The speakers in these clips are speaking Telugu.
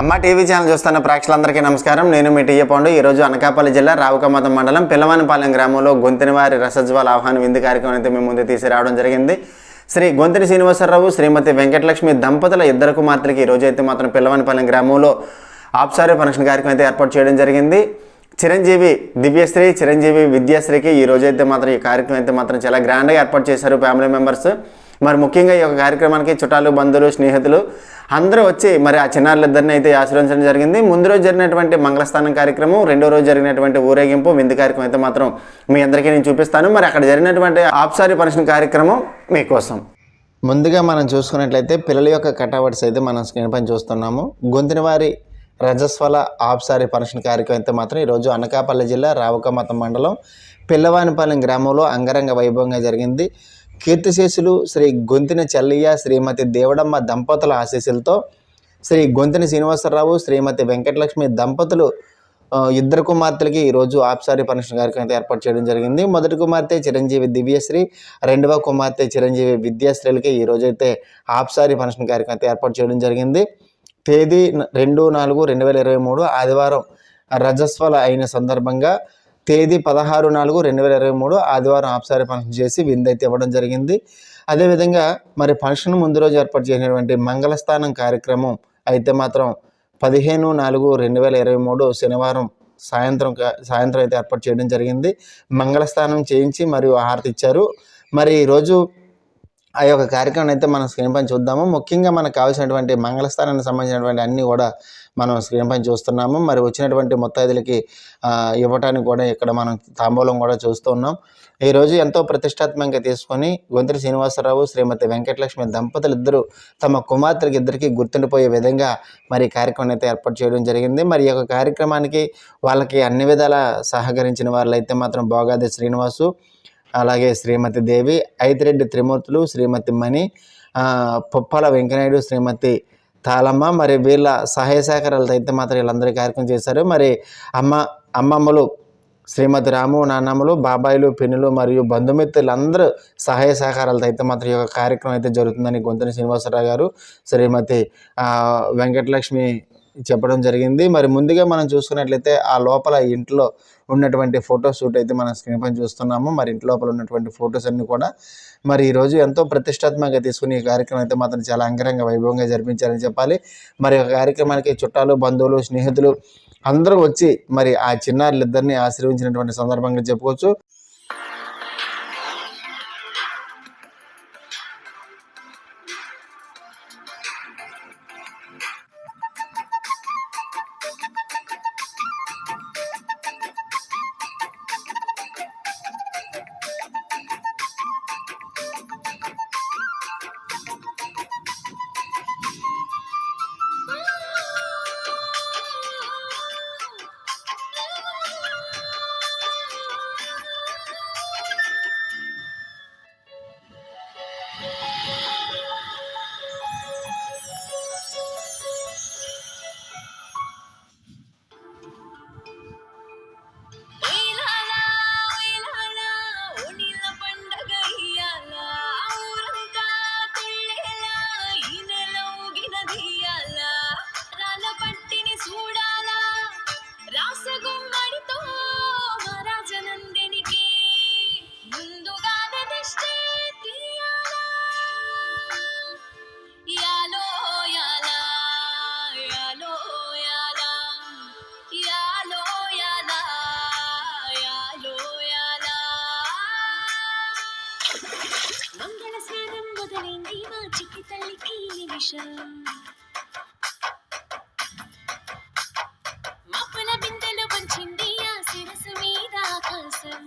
అమ్మ టీవీ ఛానల్ చూస్తున్న ప్రేక్షకులందరికీ నమస్కారం. నేను మీ టీఏ పాండు. ఈరోజు అనకాపల్లి జిల్లా రావుకమతం మండలం పిల్లవానిపాలెం గ్రామంలో గొంతినవారి రసజ్వాల ఆహ్వాన విందు కార్యక్రమం అయితే మేము ముందు తీసుకురావడం జరిగింది. శ్రీ గొంతిని శ్రీనివాసరావు శ్రీమతి వెంకటలక్ష్మి దంపతుల ఇద్దరు కుమార్తెలకి ఈరోజు అయితే మాత్రం పిల్లవానిపాలెం గ్రామంలో ఆప్సారీ ఫంక్షన్ కార్యక్రమం అయితే ఏర్పాటు చేయడం జరిగింది. చిరంజీవి దివ్యశ్రీ, చిరంజీవి విద్యాశ్రీకి ఈ రోజైతే మాత్రం ఈ కార్యక్రమం అయితే మాత్రం చాలా గ్రాండ్గా ఏర్పాటు చేశారు ఫ్యామిలీ మెంబర్స్. మరి ముఖ్యంగా ఈ యొక్క కార్యక్రమానికి చుట్టాలు, బంధువులు, స్నేహితులు అందరూ వచ్చి మరి ఆ చిన్నారులిద్దరిని అయితే ఆశీర్వదించడం జరిగింది. ముందు రోజు జరిగినటువంటి మంగళస్థానం కార్యక్రమం, రెండో రోజు జరిగినటువంటి ఊరేగింపు విందు కార్యక్రమం అయితే మాత్రం మీ అందరికీ నేను చూపిస్తాను. మరి అక్కడ జరిగినటువంటి ఆప్సారీ ఫంక్షన్ కార్యక్రమం మీకోసం. ముందుగా మనం చూసుకున్నట్లయితే పిల్లల యొక్క కటావర్స్ అయితే మనం స్క్రీన్ పైన చూస్తున్నాము. గొంతినవారి రజస్వల ఆప్సారీ ఫంక్షన్ కార్యక్రమం అయితే మాత్రం ఈరోజు అనకాపల్లి జిల్లా రావుకమతం మండలం పిల్లవానిపాలెం గ్రామంలో అంగరంగ వైభవంగా జరిగింది. కీర్తిశేషులు శ్రీ గొంతిన చెల్లయ్య, శ్రీమతి దేవడమ్మ దంపతుల ఆశీస్సులతో శ్రీ గొంతిని శ్రీనివాసరావు, శ్రీమతి వెంకటలక్ష్మి దంపతులు ఇద్దరు కుమార్తెలకి ఈరోజు ఆప్సారీ ఫంక్షన్ కార్యక్రమం అయితే ఏర్పాటు చేయడం జరిగింది. మొదటి కుమార్తె చిరంజీవి దివ్యశ్రీ, రెండవ కుమార్తె చిరంజీవి విద్యాశ్రీలకి ఈరోజైతే ఆప్సారీ ఫంక్షన్ కార్యక్రమం అయితే ఏర్పాటు చేయడం జరిగింది. తేదీ 2/4/2023 ఆదివారం రజస్వల అయిన సందర్భంగా తేదీ 16/4/2023 ఆదివారం ఆప్సారీ ఫంక్షన్ చేసి విందైతే ఇవ్వడం జరిగింది. అదేవిధంగా మరి ఫంక్షన్ ముందు రోజు ఏర్పాటు చేసినటువంటి మంగళస్థానం కార్యక్రమం అయితే మాత్రం 15/4/2023 శనివారం సాయంత్రం అయితే ఏర్పాటు చేయడం జరిగింది. మంగళస్థానం చేయించి మరియు హారతి ఇచ్చారు. మరి ఈరోజు ఆ యొక్క కార్యక్రమం అయితే మనం స్క్రీన్ పైన చూద్దాము. ముఖ్యంగా మనకు కావాల్సినటువంటి మంగళస్థానానికి సంబంధించినటువంటి అన్నీ కూడా మనం స్క్రీన్ పైన చూస్తున్నాము. మరి వచ్చినటువంటి ముత్తైదులకి ఇవ్వటానికి కూడా ఇక్కడ మనం తాంబూలం కూడా చూస్తూ ఉన్నాం. ఈరోజు ఎంతో ప్రతిష్టాత్మకంగా తీసుకొని గొంతిని శ్రీనివాసరావు, శ్రీమతి వెంకటలక్ష్మి దంపతులు ఇద్దరు తమ కుమార్తెలకి ఇద్దరికి గుర్తుండిపోయే విధంగా మరి కార్యక్రమం అయితే ఏర్పాటు చేయడం జరిగింది. మరి ఈ యొక్క కార్యక్రమానికి వాళ్ళకి అన్ని విధాల సహకరించిన వాళ్ళు అయితే మాత్రం బోగాది శ్రీనివాసు, అలాగే శ్రీమతి దేవి, ఐతిరెడ్డి త్రిమూర్తులు, శ్రీమతి మణి, పుప్పాల వెంకనాయుడు, శ్రీమతి తాళమ్మ, మరి వీళ్ళ సహాయ సహకారాలతో అయితే మాత్రం వీళ్ళందరూ కార్యక్రమం చేశారు. మరి అమ్మమ్మలు శ్రీమతి రాము, నాన్నమ్మలు, బాబాయిలు, పిన్నులు మరియు బంధుమిత్రులు అందరూ సహాయ సహకారాలతో అయితే మాత్రం ఈ యొక్క కార్యక్రమం అయితే జరుగుతుందని గొంతిని శ్రీనివాసరావు గారు, శ్రీమతి వెంకటలక్ష్మి చెప్పడం జరిగింది. మరి ముందుగా మనం చూసుకున్నట్లయితే ఆ లోపల ఇంట్లో ఉన్నటువంటి ఫోటో షూట్ అయితే మనం స్క్రీన్ పైన చూస్తున్నాము. మరి ఇంటి లోపల ఉన్నటువంటి ఫొటోస్ అన్నీ కూడా మరి ఈరోజు ఎంతో ప్రతిష్టాత్మకంగా తీసుకుని ఈ కార్యక్రమం అయితే మాత్రం చాలా అంగరంగ వైభవంగా జరిపించారని చెప్పాలి. మరి ఒక కార్యక్రమానికి చుట్టాలు, బంధువులు, స్నేహితులు అందరూ వచ్చి మరి ఆ చిన్నారులిద్దరిని ఆశీర్వించినటువంటి సందర్భంగా చెప్పుకోవచ్చు. మంగళ స్నానం మొదలైంది మా చిట్టి తల్లికి నిమిషం. మప్పుల బిందెలు వంచింది ఆ శిరసు మీద ఆకాశం.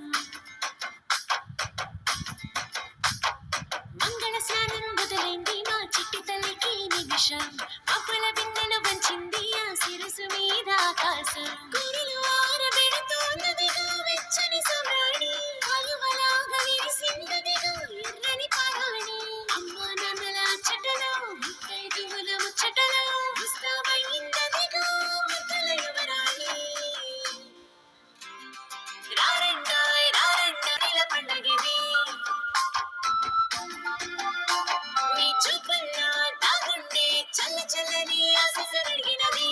మంగళ స్నానం మొదలైంది మా చిట్టి తల్లికి నిమిషం. మప్పుల బిందెలు వంచింది ఆ శిరసు మీద ఆకాశం. గురులు ఆరబెడుతున్నదిగా వెచ్చని సమరాణి, అలువలాగా విరిసిందదిగా ఎర్రని పరాణి. అమ్మా నాన్నల చటలో ముత్తైదువుల ముచ్చటలో ముస్తాబైందదిగా ముద్దల యువరాణి. రారండాయ్ రారండాయ్ పండగిది, మీ చూపుల్లో దాగుండే చల్ల చల్లని ఆశ సరడిగినది.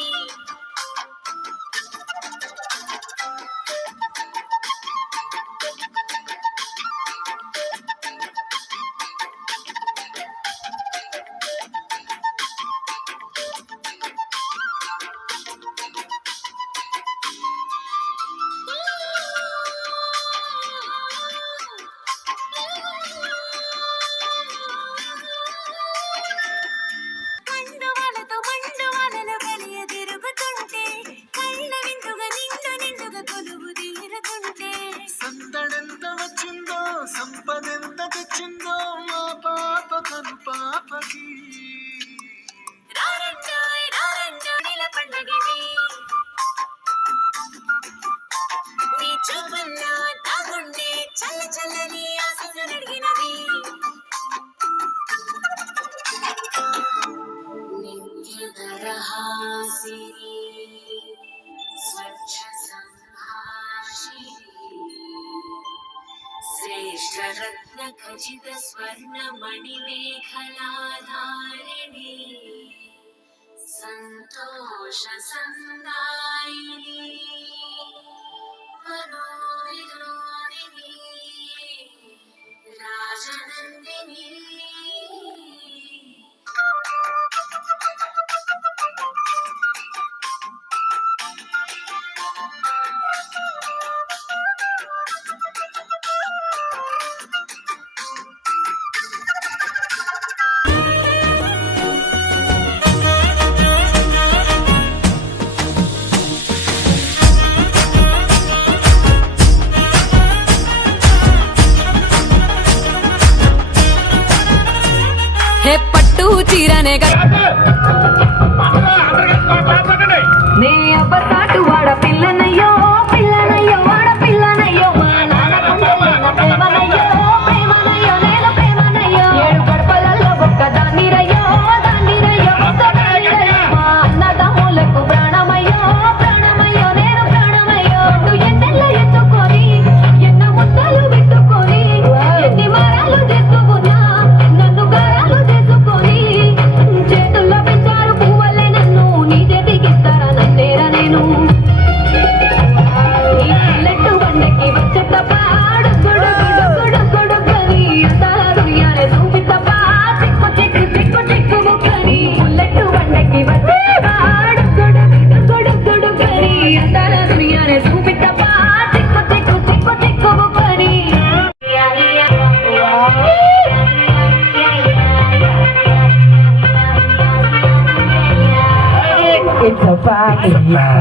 ఉంటే సందడెంత వచ్చిందో సంపదెంత తెచ్చిందో మా పాప కను పాపకి రారంజోడిల పండగది నీ చూపుల్లో దాగుండే చల్ల చల్లని ఆశను అడిగినది నిత్యధరహాసిని స్వచ్ఛ సంభాషిణి శ్రేష్ఠ రత్న ఖచిత స్వర్ణ మణి మేఖలాధారిణి సంతోష సందాయిని మనోవినోదిని రాజనందిని హే పట్టు చీరనే నే అబ్బ తాటు వాడ పిల్లనయ్యో పిల్లనయ్యో వాడ పిల్లనయ్యో మా నాన్న కుండలన్న ప్రేమనయ్యో ప్రేమనయ్యో నేను ప్రేమనయ్యో ఏడు గడపలలో ఒక్క దాన్నిరయ్యో దాన్నిరయ్యో ఒక్క దాన్నిరయ్యో మా అన్నదమ్ములకు ప్రాణమయ్యో ప్రాణమయ్యో నేను ప్రాణమయ్యో నువ్వు ఎన్నెల్ల ఎత్తుకొని ఎన్న ముద్దలు పెట్టుకొని ఎన్ని మారాలు చేసుకున్నా నన్ను గారాలు చేసుకొని చేతుల్లో పెంచారు పువ్వులే నన్ను నీ చేతికిస్తారా నన్నేరా నేను ఈ పిల్లట్టు బండకి వచ్చేత పాడు గుడు గుడు గుడు గుడు కని అందాలు యారే చూపిత పా చిక్కు చిక్కు చిక్కు చిక్కు ముక్కని పిల్లట్టు బండకి వచ్చే పాడు గుడు గుడు గుడు కని అందాలు యారే చూపిత పా చిక్కు చిక్కు చిక్కు చిక్కు ముక్కని It's a family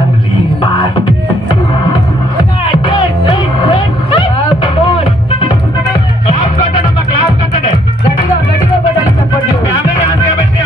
party. గట్టిగా పెట్టాలి చెప్పండి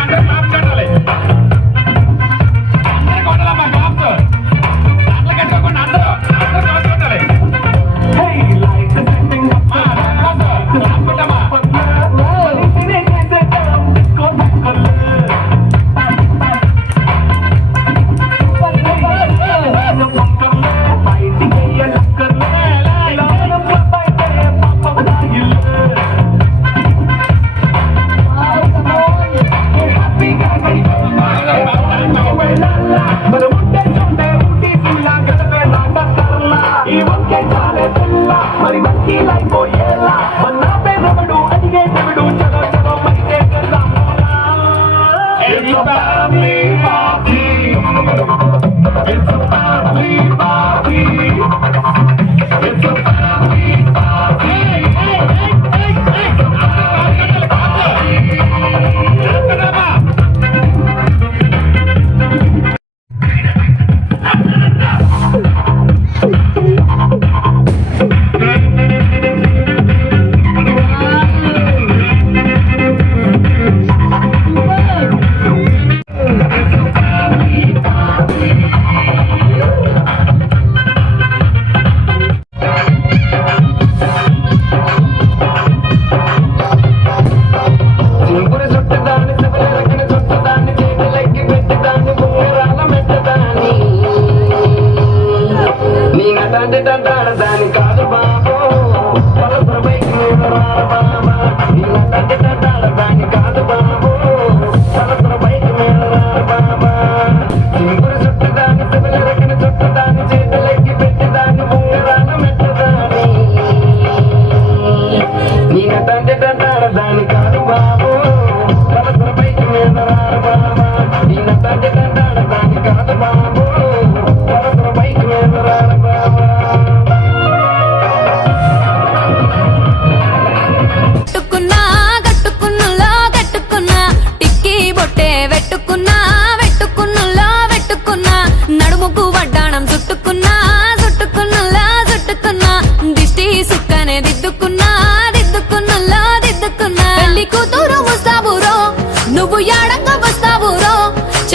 మరి మంచి లైఫ్ ఎలా మన పేదవడు అడిగే దేవుడు చలో చలో అయితే It's a family party. It's a family party. It's a family party.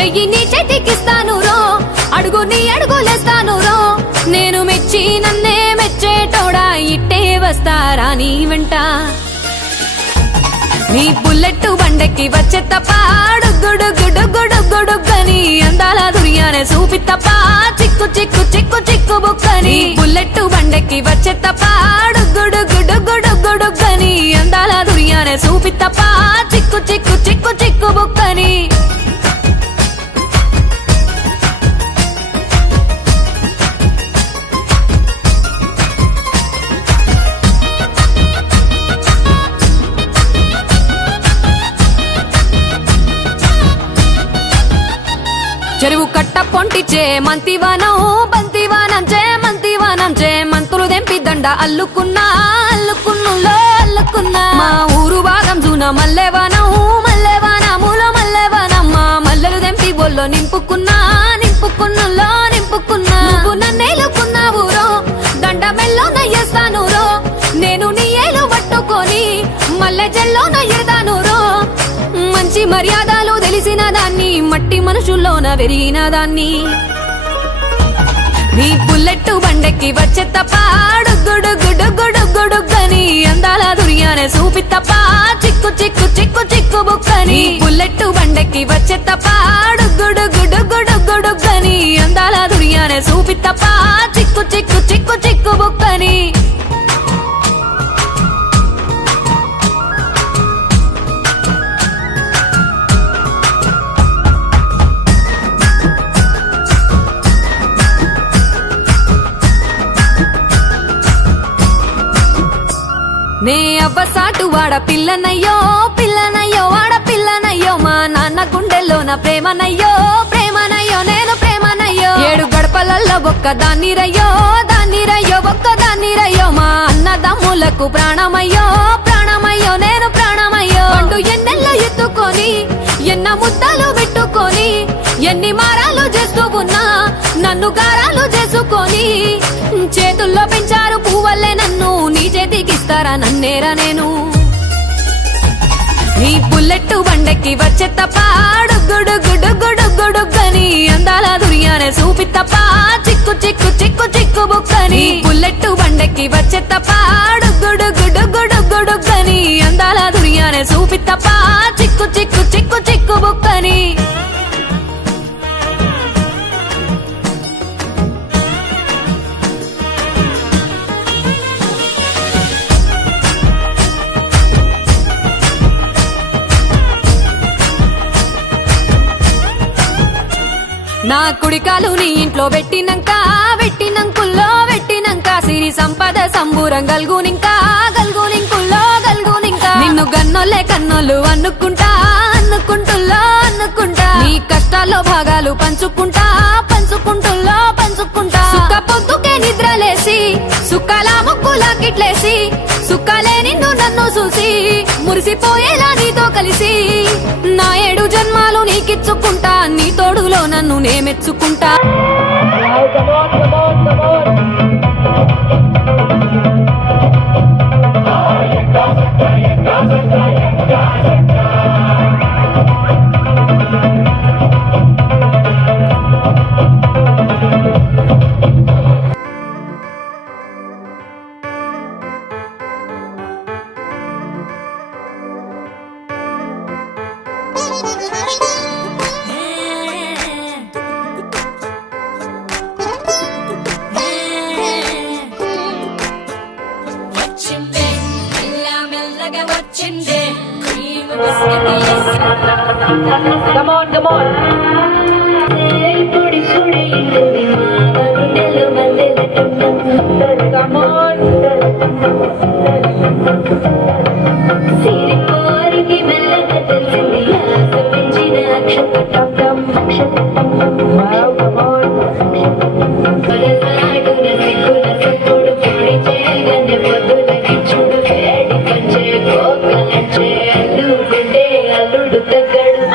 చెయ్యి నీ చేతికిస్తాను రో, అడుగు నీ అడుగులేస్తాను రో. నేను మెచ్చి నన్నే మెచ్చేటోడా, ఇట్టే వస్తారా నీ వెంట. నీ బుల్లెట్ బండెక్కి వచ్చే తప్ప గుడుగుడుగుడుగుడుగుడుగని అందాల దుర్యానే చూపి తప్ప చిక్కు చిక్కు చిక్కు చిక్కు బుక్కని. బుల్లెట్ బండెక్కి వచ్చే తప్ప గుడుగుడుగుడుగుడుగని అందాల దుర్యానే చూపి తప్ప చిక్కు చిక్కు చిక్కు చిక్కు బుక్కని. చెరువు కట్ట పొంటిచే మంతివానం బంతివానం చే మంతివానం చే మంతులు దెంపి దండ అల్లుకున్నా అల్లుకున్నులో అల్లుకున్నా. మా ఊరు భాగం జూన మల్లెవానం మల్లెవానములో మల్లెవానమ్మ మల్లెలు దెంపి బొల్లో నింపుకున్నా నింపుకున్నులో నింపుకున్నా. నువ్వు నన్నేలుకున్నావు రో, దండ మెల్లో నయ్యేస్తాను రో. నేను నీ ఏలు పట్టుకొని మల్లె జల్లో నయ్యేదాను రో. మంచి మర్యాదలు తెలిసిన దాన్ని, మట్టి మనుషుల్లోన పెరిగిన దాన్ని. నీ బుల్లెట్ బండెక్కి వచ్చే తప్ప గుడుగుడుగుడుగుడుగని అందాల దుర్యానే చూపి తప్ప చిక్కు చిక్కు చిక్కు చిక్కు బుక్కని. బుల్లెట్ బండెక్కి వచ్చే తప్ప గుడుగుడుగుడుగుడుగని అందాల దుర్యానే చూపి తప్ప చిక్కు చిక్కు చిక్కు చిక్కు బుక్కని. నే అవ్వసాటు వాడ పిల్లనయ్యో పిల్లనయ్యో వాడ పిల్లనయ్యో. మా నాన్న గుండెల్లోన ప్రేమనయ్యో ప్రేమనయ్యో నేను ప్రేమనయ్యో. 7 గడపలల్లో ఒక్క దాన్ని రయ్యో దాన్ని రయ్యో ఒక్క దాన్ని రయ్యో. మా అన్నదమ్ములకు ప్రాణమయ్యో ప్రాణమయ్యో నేను ప్రాణమయ్యో. పండు ఎన్నెల్లో ఎత్తుకొని ఎన్న ముద్దలు పెట్టుకొని ఎన్ని మారాలు చేస్తూ ఉన్నా నన్ను గారాలు చేసుకొని. చేతుల్లో పెంచారు పువ్వల్లే నన్ను, నీ చేతికిస్తారా నన్నేరా నేను. నీ బుల్లెట్ బండెక్కి వచ్చే తప్ప గుడుగుడుగుడుగుడుగని అందాల దుర్యానే చూపి తప్ప చిక్కు చిక్కు చిక్కు చిక్కు బుక్కని. బుల్లెట్ బండెక్కి వచ్చే తప్ప గుడుగుడుగుడుగుడుగని అందాల దుర్యానే చూపి తప్ప చిక్కు చిక్కు చిక్కు చిక్కు బుక్కని. నా కుడికాలు నీ ఇంట్లో పెట్టినంక పెట్టినంకుల్లో పెట్టినంక సిరి సంపద సంబూరం గల్గునింకా గల్గునింకుల్లో గల్గునింకా. నిన్ను గన్నోళ్ళే కన్నోళ్ళు అనుకుంటా అనుకుంటుల్లో అనుకుంటా. నీ కష్టాల్లో భాగాలు పంచుకుంటా పంచుకుంటుల్లో పంచుకుంటా. సుక్క పొద్దుకే నిద్రలేసి సుక్కలా ముక్కులా కిట్లేసి సుక్కలే నిన్ను నన్ను చూసి మురిసిపోయేలా నీతో కలిసి. నా 7 జన్మాలు నీకిచ్చుకుంటా, నీ తోడులో నన్ను నే మెచ్చుకుంటా. వచ్చిందే మెల్ల మెల్లగా వచ్చిందే క్రీమ్ బిస్కెట్ వేసి. Come on, come on. పొడి సుడి ఇంటివి మా గుండెలు మల్లెలటున్నా. Come on. సిరిపోరికి మెల్లగా తెలిసింది ఆశ పెంచిన అక్షతం అక్షతం. Wow, come on. పలసాడున సిగ్గుల సప్పుడు పొడి చేయగానే పొద్దులకి చూడు వేడి పంచే కోకలంచే అల్లుకుంటే అల్లుడు తగ్గడు.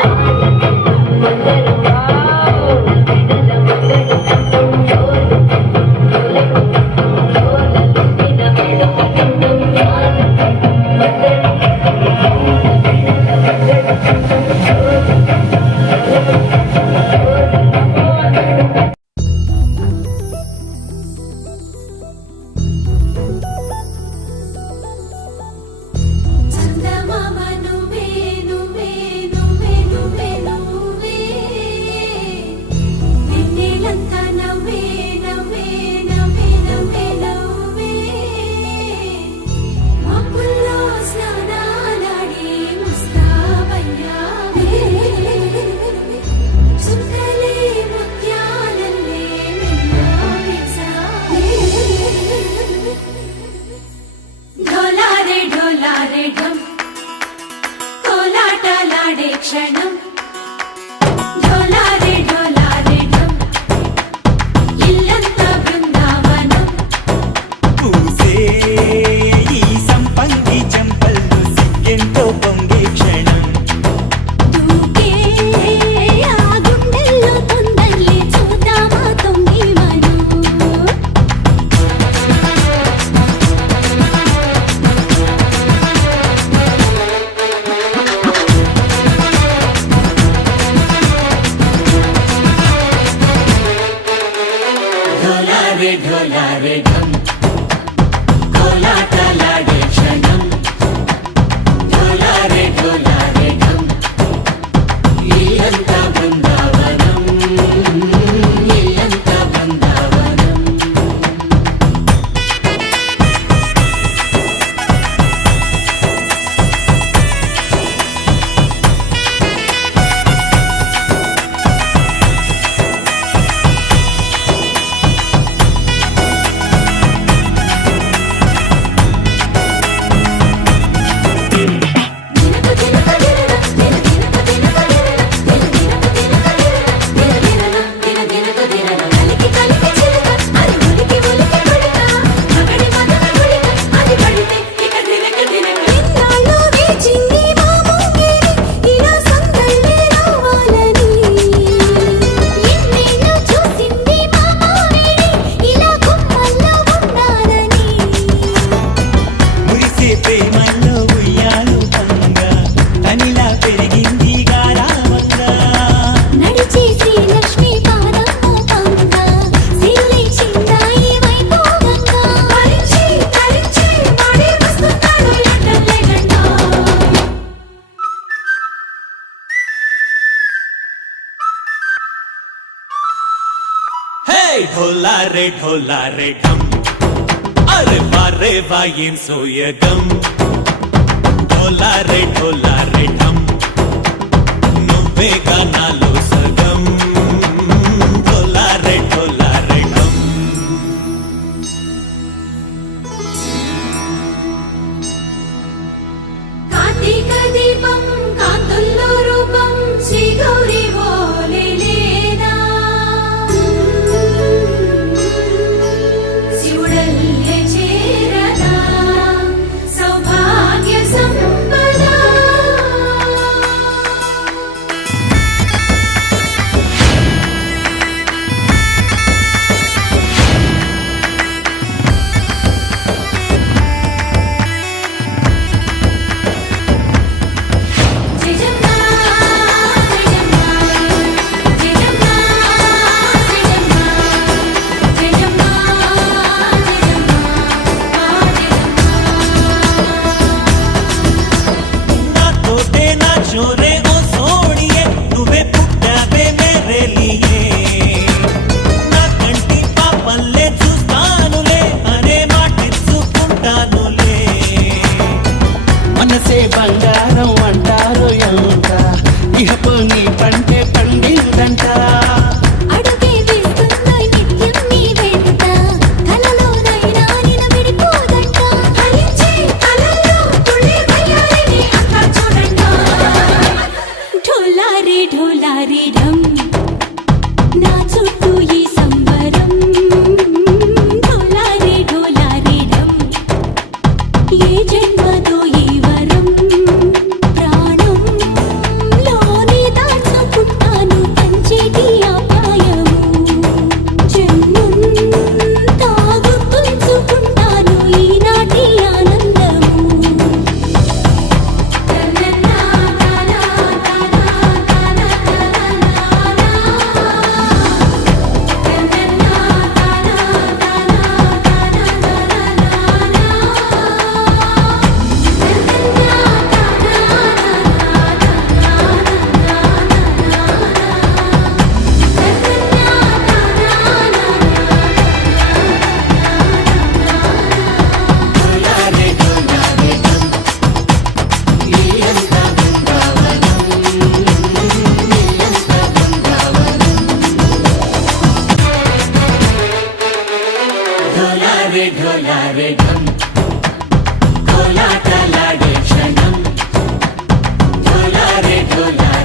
క్షణం ఢోలారే ఢోలారే ఢమ్ ఇల్లంతా బృందావనం పూసే ఈ సంపంగి చెంపల్లో సిగ్గెంతో పొంగే క్షణం దూకే ఆ గుండెల్లో తొందరలే చూద్దామా తొంగి మనం ఢోలారే ఢోలారే ఢమ్ కోలాటలాడే క్షణం ఢోలారే ఢోలారే ఢమ్ ఇల్లంతా బృందావనం ఇల్లంతా బృందావనం మురిసే ప్రేమల్లో ఉయ్యాలు పంగా తనిలా పెరిగింది గారావంగా నడిచేసి లక్ష్మీ పాదము పంగా సిరులై చిందాయి వైభోగంగా హరించి హరించి మాడి వస్తున్నాడు ఎండలే గంట హే ఢోలారే ఢోలారే ఢమ్ అరే వారే వాయిం సోయగం ఢోలారే ఢోలారే ఢమ్ నువ్వే గానాలో సగం ఢోలారే ఢోలారే ఢమ్ కార్తీక దీపం కాంతుల్లో రూపం శ్రీ గౌరీ ఓలే లేదా శివుడల్లే చేరదా సౌభాగ్య సంపద జయజమ్మా జయజమ్మా జయజమ్మా జయజమ్మా జయజమ్మా నా తోటే నా చోరే ఓ సోడియే నువ్వే పుట్టావే మేరే లియే నా కంటి పాపల్లే చూస్తానులే అనే మాటిచ్చుకుంటానులే మనసే బంగారం అంటారు ఎంత ఇహపు నీ పంటే పండిందంట అడుగే వేస్తుందో నిత్యం నీ వెంట కలలోనైనా నిన్ను విడిపోదంట హరించి కలల్లో తుళ్ళి వయ్యారిని అంతా చూడంట ఢోలారే ఢోలారే ఢమ్ నా చుట్టూ ఈ సంబరం ఢోలారే ఢోలారే ఢమ్ ఏ జన్మదో ఈ వరం ప్రాణం లోనే దాచుకుంటాను పంచేటి ఆప్యాయము జన్మం తాగుతుంచుకుంటాను ఈనాటి ఆనందము ఢోలారే ఢోలారే ఢమ్ కోలాటలాడే క్షణం ఢోలారే ఢోలారే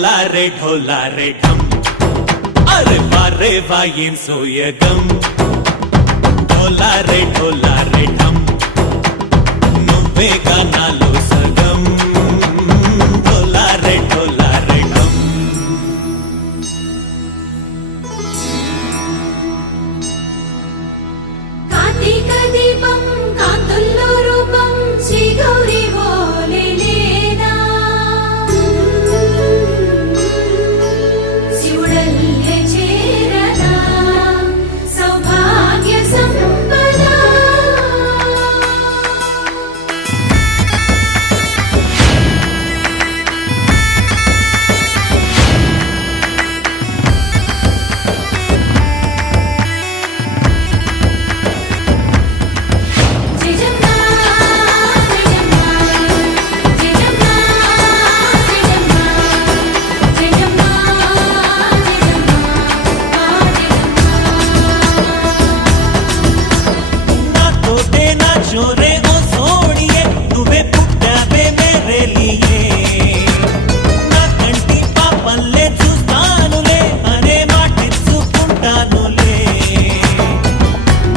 ढोला रे ढम अरे वाह ఏం సోయగం ढोला रे ढम నువ్వే గానాలో సగం ढोला रे ढम కార్తీక దీపం కాంతుల్లో రూపం శ్రీ గౌరీ బోలే లేనా శివుడల్లే చేరనా సౌభాగ్య సంపద నాతోటే నా చోరే ఓ సోడియే నువ్వే పుట్టావే మేరే లియే నా కంటి పాపల్లే చూస్తానులే అనే మాటిచ్చుకుంటానులే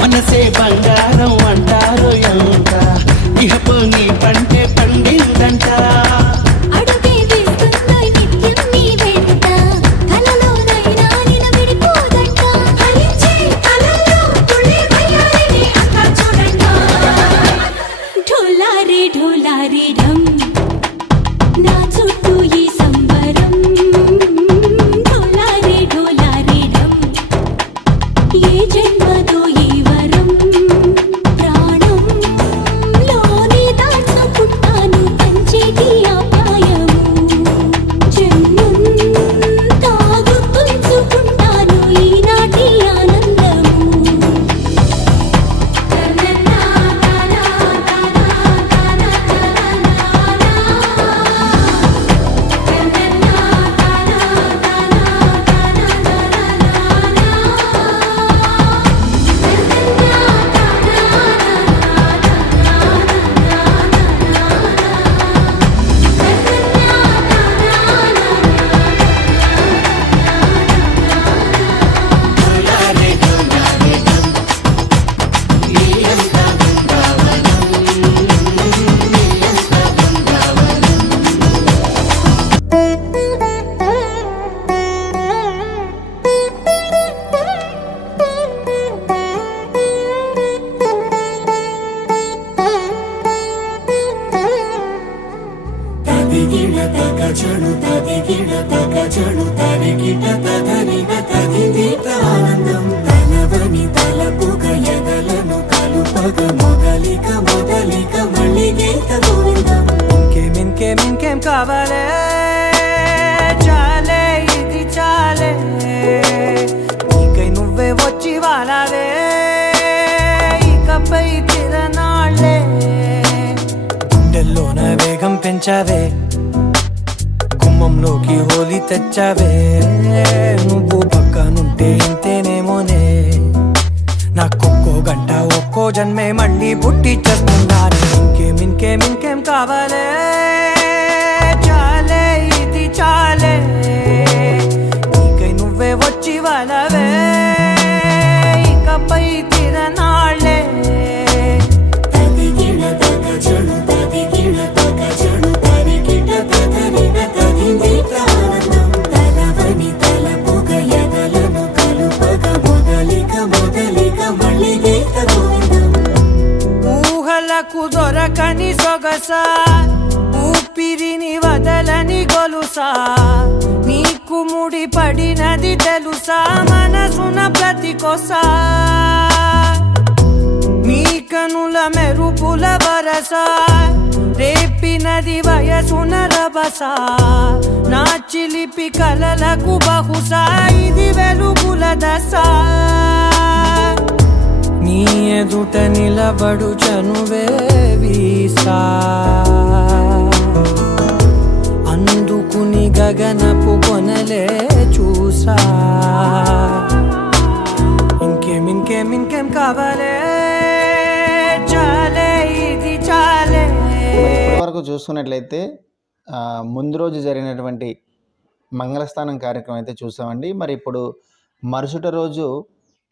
మనసే బంగారం అంటారు ఎంత ఇహపు నీ పంటే పండిందంట అడుగే వేస్తుందో నిత్యం నీ వెంట కలలోనైనా నిలబడిపోదంట హరించే కలలో తుళ్ళే వయ్యారిని అంతా చూడంట ఢోలా రే ఢమ్ నా చుట్టూ ఈ సంబరం ఢోలా రే ఢమ్ ఏ జన్మదో ఈ వరం ప్రాణంలోనే దాచుకుంటాను పంచేటి ఆప్యాయము జన్మంతా గుర్తుంచుకుంటాను ఈనాటి ఆనందము తదిగిడ తగచడు తదిగిడ తగచడు తరిగిట తదరిన తదిదీత ఆనందం తలవని తలపుగ ఎదలను కలుపగ మొదలిక మళ్ళీ గీత గోవిందం ఇంకేం కావాలే చాలే ఇది చాలే నీకై నువ్వే వచ్చి వాలావే ఇకపై తిరనాళ్ళే గుండెల్లోన వేగం పెంచావే గుమ్మంలోకి హోలీ తెచ్చావే నువ్వు పక్కనుంటే ఇంతేనేమోనే నాకొక్కో గంట ఒక్కో జన్మే మళ్ళీ పుట్టి చేస్తున్నాను ఇంకేం కావాలే చాలే ఇది చాలే నీకై నువ్వే వచ్చి వాళ్ళవే ఇకపై తిరనాళ్ళే తదిగిడ తగచడు తరిగిట తదరిన తదిదీత ఆనందం తలవని తలపుగ ఎదలను కలుపగ మొదలిక మళ్ళీ గీత గోవిందం ఊహలకు దొరకని సొగస ఊపిరిని వదలని గొలుసా నీకు ముడి పడినది తెలుసా మనసున ప్రతి కొసా నీ కనుల మెరుపుల వరస రేపినది వయసున రభస నా చిలిపి కలలకు బహుశా ఇది వెలుగుల దశ నీ ఎదుట నిలబడు చనువే వీసా అందుకుని గగనపు కొనలే చూసా ఇంకేం కావాలే చాలే ఇది చాలే వరకు చూసుకున్నట్లయితే ముందు రోజు జరిగినటువంటి మంగళస్థానం కార్యక్రమం అయితే చూసామండి. మరి ఇప్పుడు మరుసటి రోజు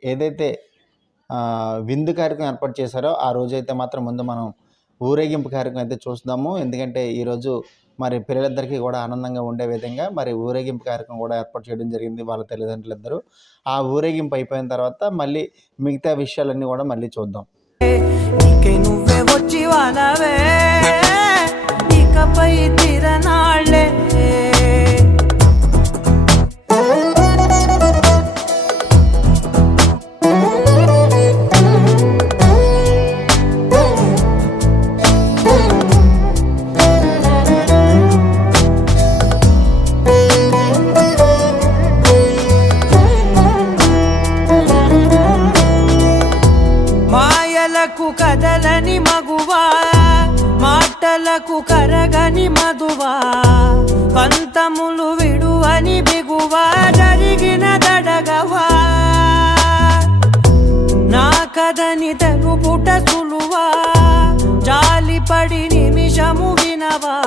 ఏదైతే విందు కార్యక్రమం ఏర్పాటు చేశారో ఆ రోజైతే మాత్రం ముందు మనం ఊరేగింపు కార్యక్రమం అయితే చూస్తాము. ఎందుకంటే ఈరోజు మరి పిల్లలిద్దరికీ కూడా ఆనందంగా ఉండే విధంగా మరి ఊరేగింపు కార్యక్రమం కూడా ఏర్పాటు చేయడం జరిగింది వాళ్ళ తల్లిదండ్రులిద్దరూ. ఆ ఊరేగింపు అయిపోయిన తర్వాత మళ్ళీ మిగతా విషయాలన్నీ కూడా మళ్ళీ చూద్దాం. నీకే నువ్వే వచ్చి వానవే ఇకపై తిరనాళ్ళే మాయలకు కదలని మగువా మాటలకు కరగని మధువా పంతములు విడువని బిగువా జరిగిన దడగవా నా కథని తెలుపుట సులువా జాలిపడి నిమిషము వినవా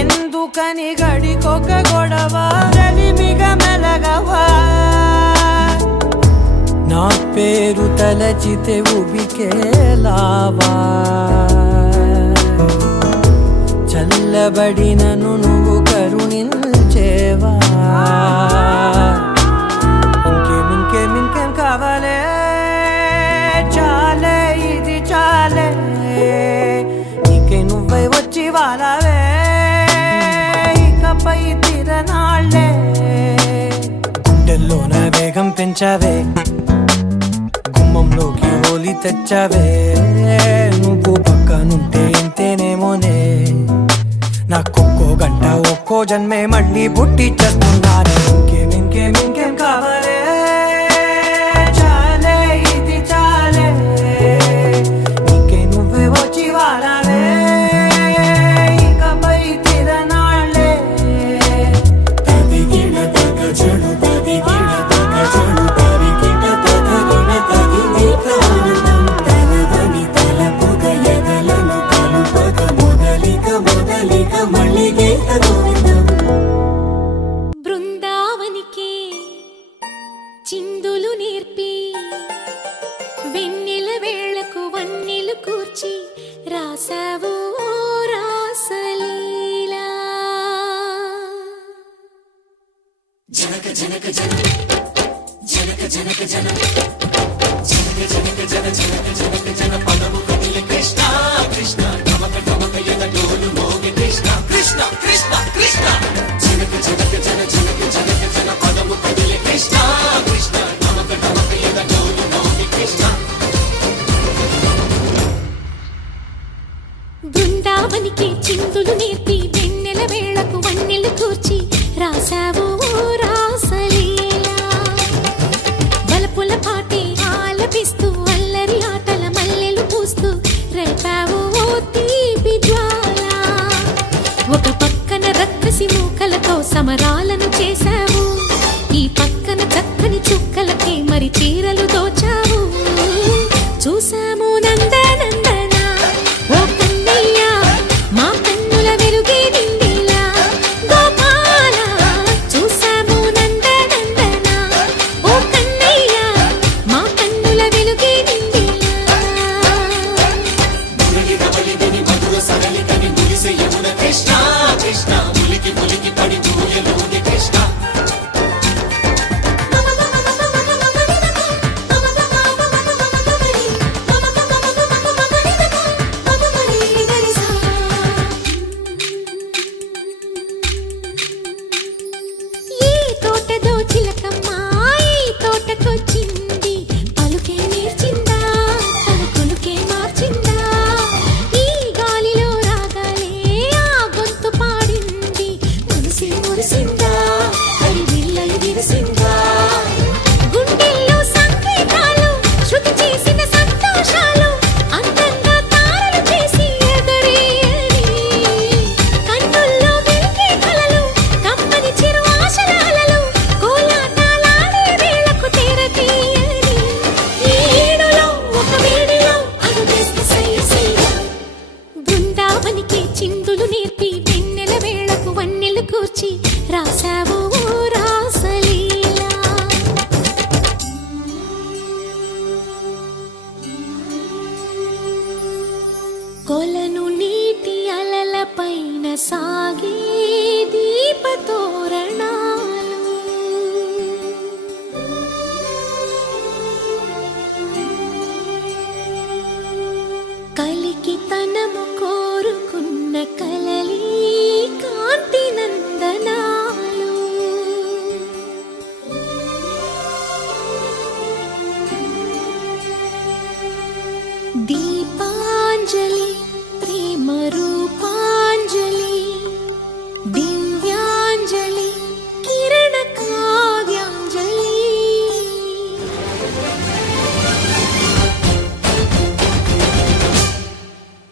ఎందుకని గడికొక గొడవ రలిమిగ మెలగవా నా పేరు తలచితే ఉబికేలావా చల్లబడినను నువ్వు కరుణించేవా ఇంకేం కావాలే చాలే ఇది చాలే నీకే నువ్వై వచ్చి వాలవే ఇకపై తిరనాళ్ళే గుండెల్లోన వేగం పెంచావే గుమ్మంలోకి హోలీ తెచ్చావే నువ్వు పక్కనుంటే ఇంతేనేమోనే నాకొక్కో గంట ఒక్కో జన్మే మళ్ళీ పుట్టి చేస్తున్నాను ఇంకేం కావాలే చాలే ఇది చాలే నీకే నువ్వే వచ్చి వాడాలే ఇకపై తిరనాళ్ళే తదిగిన తగ చెడు తదిగిన తగ చెడు తరిగిన తగగిన తగినీత ఆనందం తలవని తలపుగ ఎదలను కలుపగ మొదలిక మళ్ళీ గీత గోవిందం బృందావనికి చిందులు నేర్పి వెన్నెల వేళకు వన్నెలు కూర్చి రాసావు రాసలీలా బృందావనికి చిందులు నేర్పి వెన్నెల వేళకు వన్నెలు కూర్చి రాసావు రాసలీలా బలపుల పాటే ఆలపిస్తూ అల్లరి ఆటల మల్లెలు పూస్తూ రేపావు తీపి జ్వాల ఒక పక్కన రక్కసి మూకలతో సమరాలను చేశావు ఈ పక్కన చక్కని చుక్కలకి మరి చీరలు దోచావు చూసాము నందనందన ఓ కన్నయ్య మా కన్నుల వెలుగే నిండిలా గోపాల చూసాము నందనందన ఓ కన్నయ్య మా కన్నుల వెలుగే నిండిలా తనము కోరుకున్న కలలి కాంతి నందనాలు దీపాంజలి ప్రేమ రూపాంజలి దివ్యాంజలి కిరణ కావ్యాంజలి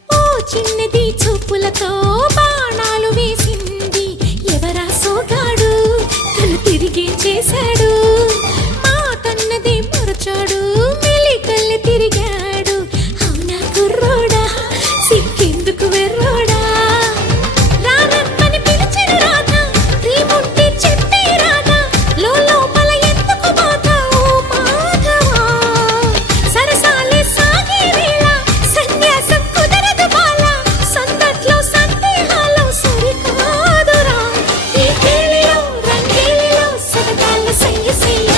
ఓ చిన్నది చూపులతో బాణాలు వేసింది ఎవరా సోగాడు తను తిరిగి చేశాడు మాటన్నది మరచాడు మెలికల్లి తిరిగాడు అవునా కుర్రోడా సిక్కెందుకు వెర్రోడా రారమ్మని పిలిచిన రాధా రీముంటి చెప్పే రాధా లోపల ఎందుకు బాధ ఓ మాధవా సరసాలే సాగే వేళ సన్యాసం కుదరదు బాల సందట్లో సందేహాలు సరికాదురా ఈ కేళిలో రంగేలిలో సరదాల సయ్య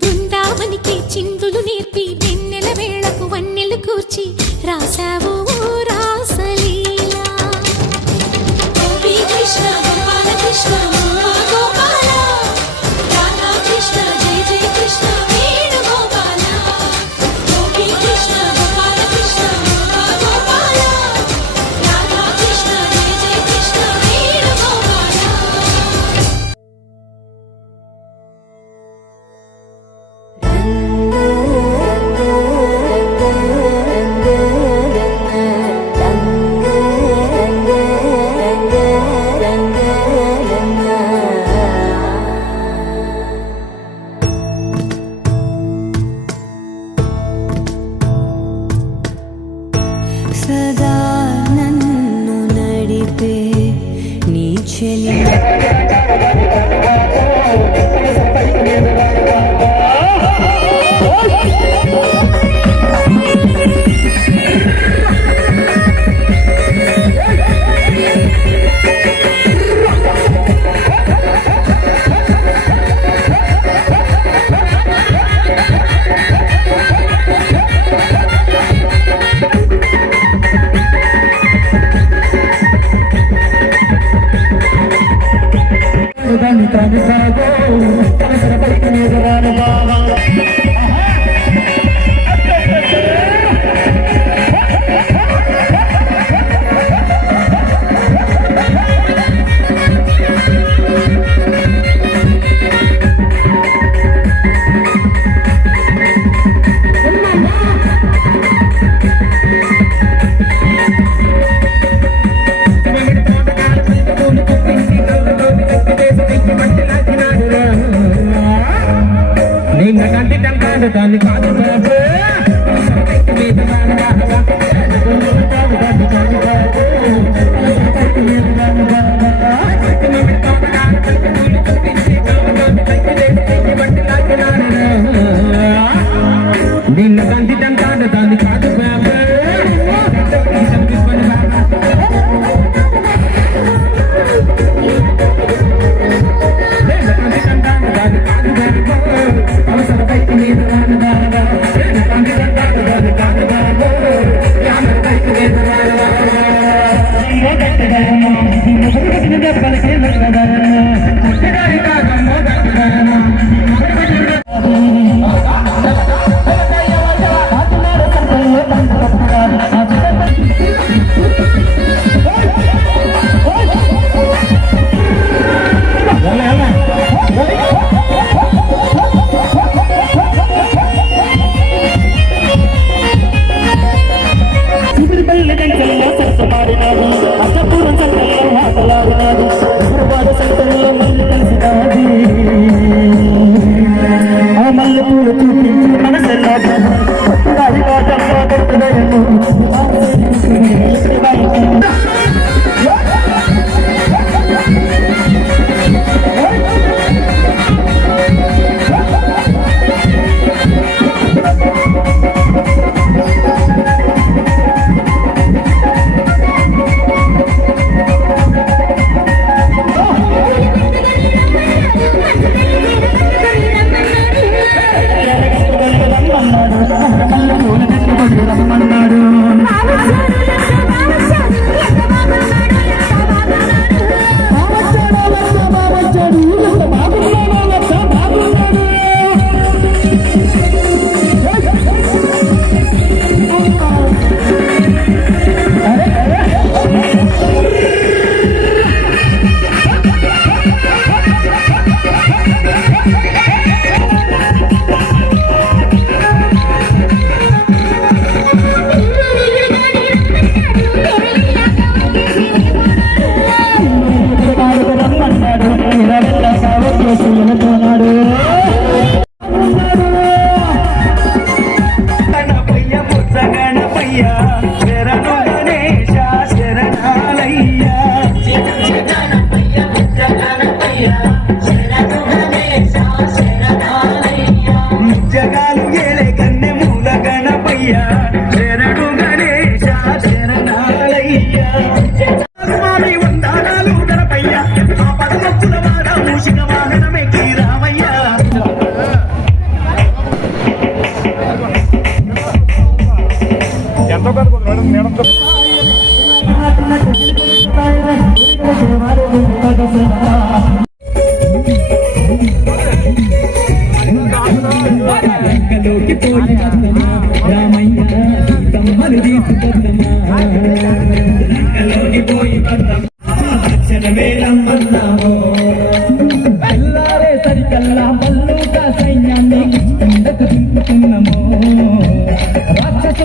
బృందావనికి చిందులు నేర్పి వెన్నెల వేళకు వన్నెలు కూర్చి రాశావు ఓ రాసలీలా గోపీ కృష్ణ గోపాల కృష్ణ గోపాల రాధా కృష్ణ జయ జయ కృష్ణ వేణు గోపాల గోపీ కృష్ణ గోపాల కృష్ణ గోపాల రాధా కృష్ణ జయ జయ కృష్ణ వేణు గోపాల సదా నన్ను నడిపే నీ చెలి దాన్ని కాదు నిన్న కంటితం కాదు దాన్ని కాదు అవసరమైతే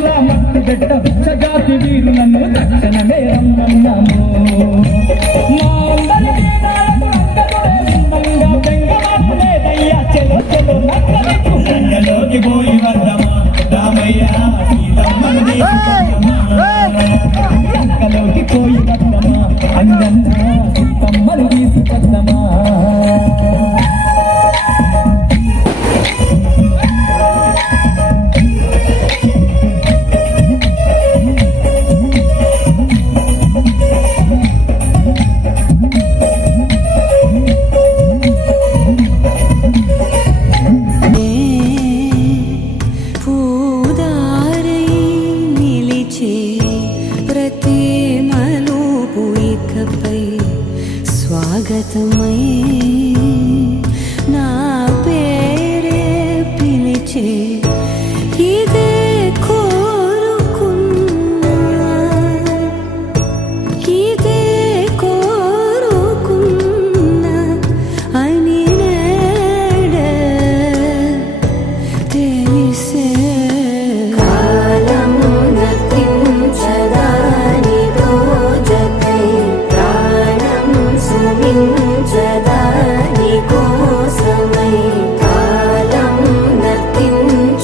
జిల్లా మత్తు బిడ్డ విచ్చజాతి వీరులను తక్షణమే రమ్మన్నాము మా అందరికీ నాలకు అందరూ అందంగా బెంగమాకు లేదయ్యా చెలో చెలో నక్కలకు రంగలోకి పోయి వద్దమా రామయ్య సీతమ్మను తీసుకొద్దమా రంగలోకి పోయి వద్దమా అంజన్న సీతమ్మను తీసుకొద్దమా పూదారై నిలిచే ప్రతి మలుపు ఇకపై స్వాగతమై నా పేరే పిలిచే ఇదే కోరుకున్నా ఇదే కోరుకున్నా అని నేడే తెలిసే కాలం నతించదాని రోజకై ప్రాణం సుమించదాని కోసమై కాలం నతించ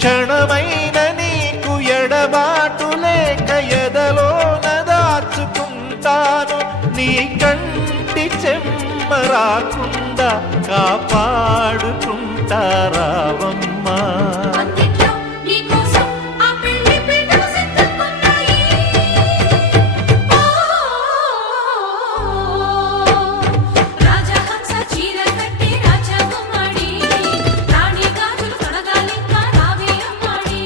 క్షణమైన నీకు ఎడబాటు లేక ఎదలోన దాచుకుంటాను నీ కంటి చెమ్మ రాకుండా కాపాడుకుంటారావమ్మా అందిట్లో నీకోసం ఆ పెళ్లి పీటలు సిద్ధమన్నాయి. రాజహంస చీర కట్టి రాజగుమ్మడి రాణి గాజులు తొడగాలింకా రావే అమ్మాడి.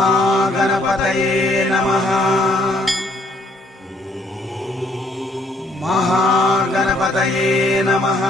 మహాగణపతయే నమః మహాగణపతయే నమః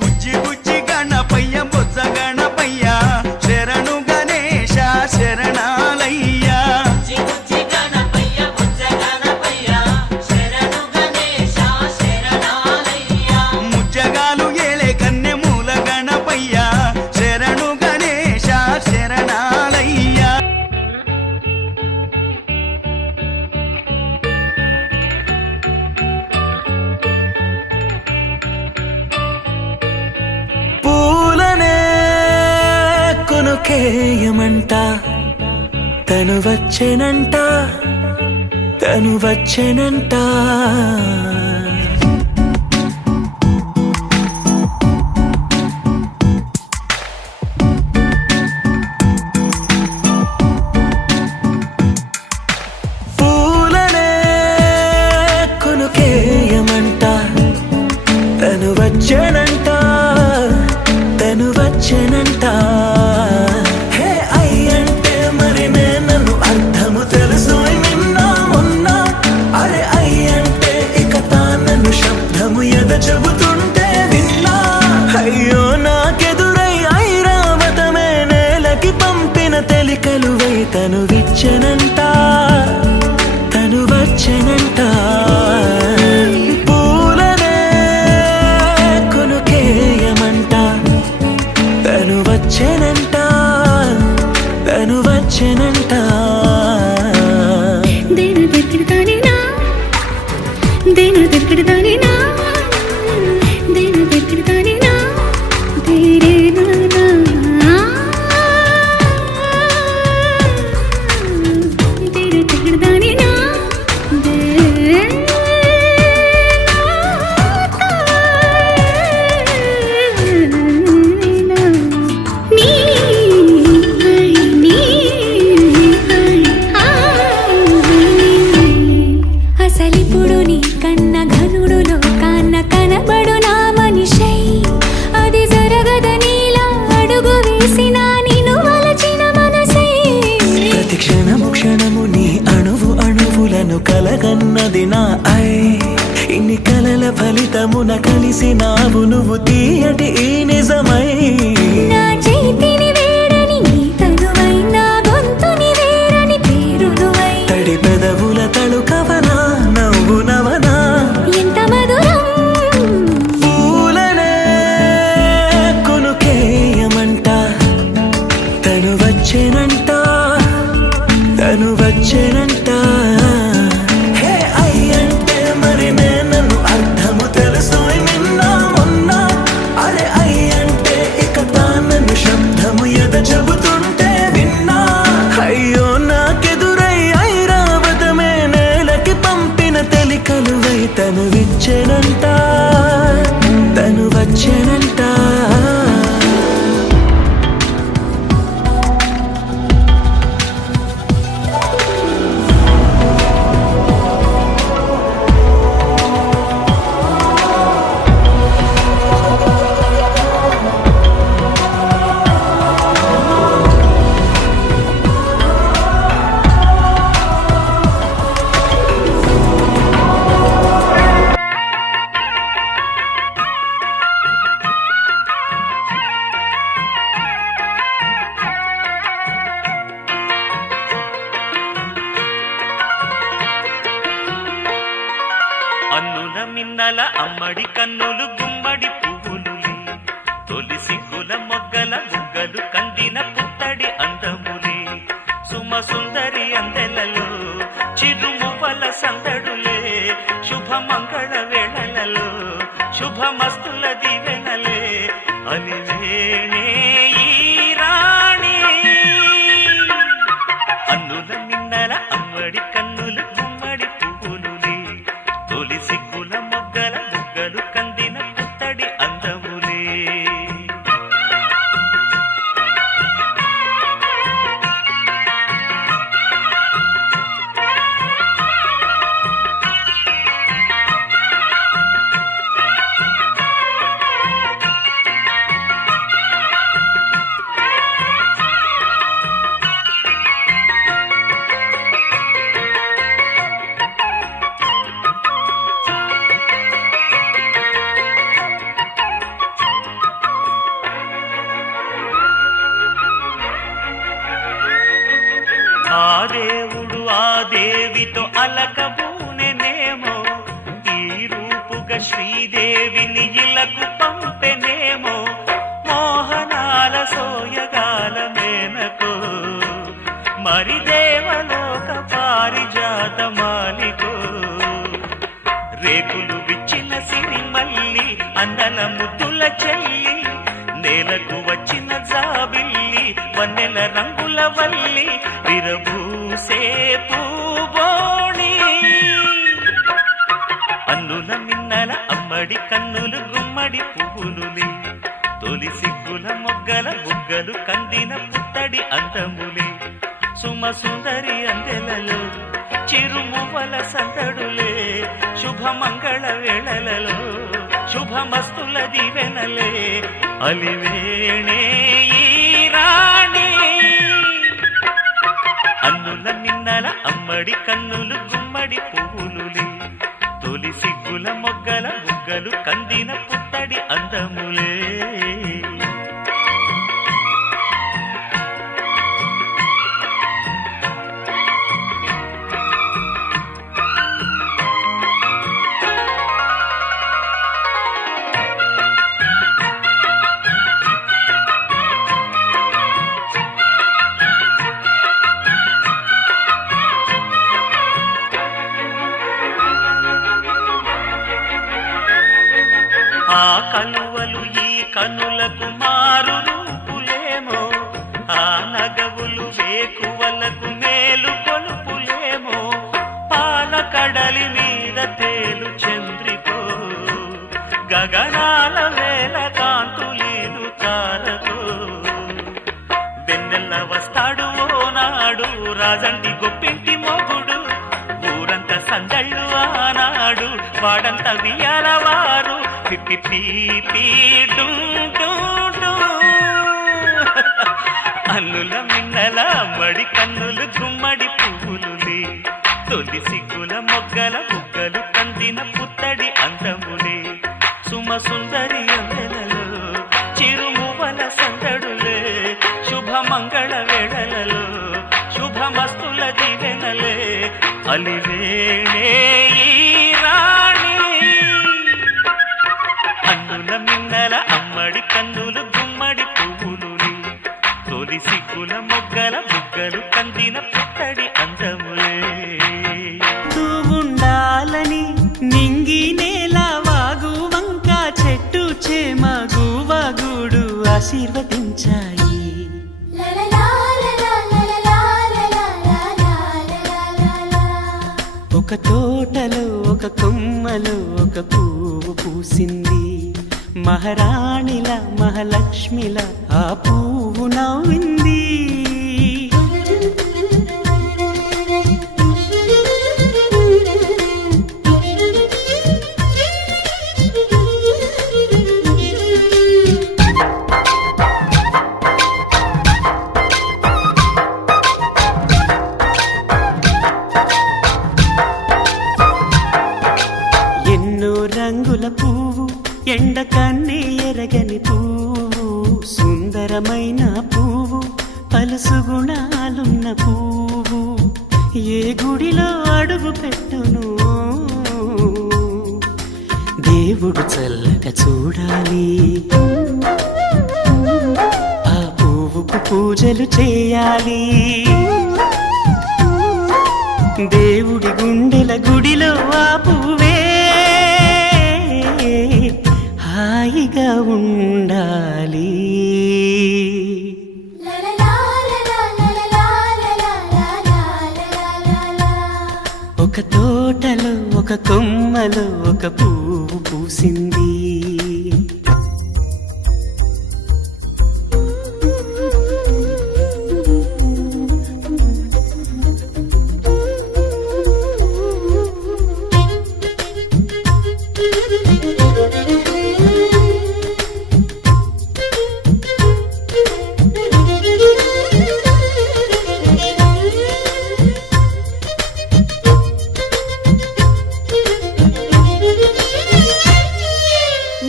బుజ్జి బుజ్జి గణపయ్య బొజ్జ గణపయ్య శరణు గణేశ శరణాలయ్య ముజ్జగాలు ఏలే కన్నె మూల గణపయ్య శరణు గణేశ శరణాలయ్య పూలనే కొనుకేయమంట తను వచ్చెనంట తను వచ్చెనంట పూలనే కొనుకేయమంట తను వచ్చెనంట తను వచ్చెనంట హే అయ్యంటే మరి నన్ను అర్థము తెలుసు నిన్న మొన్న అరే అయ్యంటే ఇక తానను శబ్దము ఎద చెబుతుంటే విన్నా అయ్యో నాకెదురై ఐరావతమే నేలకి పంపిన తెలికలువై తను విచ్చెనంట తను వచ్చెనంట పూలనే కొనుకేయమంట తను వచ్చెనంట తను వచ్చెనంట దేన దగ్గరదానినా దేన దగ్గరదానినా దేన దగ్గరదానినా దేరే నానా దేన దగ్గరదానినా దేరే అసలిప్పుడు నీ కన్న ఘనుడులో కాన్న కనబడు నా మనిషై అది జరగదనిలా అడుగు వేసిన నిన్ను వలచిన మనసై ప్రతి క్షణము క్షణము నీ అణువు అణువులను కలగన్నది నా ఐ ఇన్ని కలల ఫలితమున కలిసినావు నువ్వు తీయటి ఈ నిజమై నా చేతిని వేడని నీ తనువై నా గొంతుని వేరని పేరునువై తడి పెదవుల తళుకవనా నవ్వు నవనా ఎంత మధురం పూలనే కొనుకేయమంట తను వచ్చెనంట తను వచ్చెనంట హే అయ్యంటే మరి నన్ను అర్థము తెలుసు నిన్న మొన్న అరే అయ్యంటే ఇక అన్నుల మిన్నల అమ్మడి కన్నులు గుమ్మడి పువ్వులులే తొలి సిగ్గుల మొగ్గల బుగ్గలు కందిన పుత్తడి అందములే సుమ సుందరి అందెలలో చిరుమువ్వల సందడులే శుభమంగళ వేళలలో శుభమస్తుల దీవెనలే అలివేణే ఈ రాణి అన్నుల మిన్నల అమ్మడి కన్నులు గుమ్మడి పువ్వులులే తొలి సిగ్గుల మొగ్గల బుగ్గలు కందిన పుత్తడి అందములే ఆ దేవుడు ఆ దేవితో అలకబూనెనేమో ఈ రూపుగా శ్రీదేవిని ఇలకు పంపెనేమో మోహనాల సోయగాల మేనకో మరి దేవలోక పారిజాత మాలికో రేకులు విచ్చిన సిరిమల్లి అందల ముద్దుల చెల్లి నేలకు వచ్చిన జాబిల్లి వన్నెల రంగుల వల్లి విరబూసే పూబోణి అన్నుల మిన్నల అమ్మడి కన్నులు గుమ్మడి పువ్వులులే తొలి సిగ్గుల మొగ్గల బుగ్గలు కందిన పుత్తడి అందములే సుమ సుందరి అందెలలో చిరుమువ్వల సందడులే శుభమంగళ వేళలలో శుభమస్తుల దీవెనలే అలివేణే ఈ రాణి అన్నుల మిన్నల అమ్మడి కన్నులు గుమ్మడి పువ్వులులే తొలి సిగ్గుల మొగ్గల బుగ్గలు కందిన పుత్తడి అందములే ఆ కలువలు ఈ కనులకు మారు రూపులేమో ఆ నగవులు వేకువలకు మేలు కొలుపులేమో పాల కడలి మీద తేలు చంద్రికో గగనాల వేల కాంతులీలు తారకో వెన్నెల్ల వస్తాడు ఓనాడు రాజంటి గొప్పింటి మొగుడు ఊరంత సందళ్ళు ఆనాడు వాడంత వియాలవారు పిప్పి పీపీ డు డు డు. అన్నుల మిన్నల మడి కన్నులు గుమ్మడి పువ్వులులే తొలి సిగ్గుల మొగ్గల బుగ్గలు కందిన పుత్తడి అందములే సుమ సుందరి అందెలలో చిరుమువల సందడులే శుభమంగళ వేళలలో శుభమస్తుల దీవెనలే అలివేణే ఈ రాణి అన్నుల మిన్నల అమ్మడి కన్నులు గుమ్మడి పువ్వులులే తొలి సిగ్గుల మొగ్గల బుగ్గలు కందిన పుత్తడి అందములే ఉండాలని నింగి నేల వాగు వంక చెట్టు చేమ గువగూడు ఆశీర్వదించాయి ఒక తోటలో ఒక కొమ్మలో ఒక పువ్వు పూసింది మహారాణిల మహాలక్ష్మిల ఆ పువ్వు నవ్వింది రంగుల పువ్వు ఎండ కన్నే ఎరగని పువ్వు సుందరమైన పువ్వు పలుసు గుణాలున్న పువ్వు ఏ గుడిలో అడుగు పెట్టును దేవుడు చల్లగా చూడాలి, ఆ పువ్వుకు పూజలు చేయాలి. దేవుడి గుండెల గుడిలో ఆ పువ్వే హాయిగా ఉండాలి. ఒక తోటలో ఒక కొమ్మలో ఒక పువ్వు పూసింది,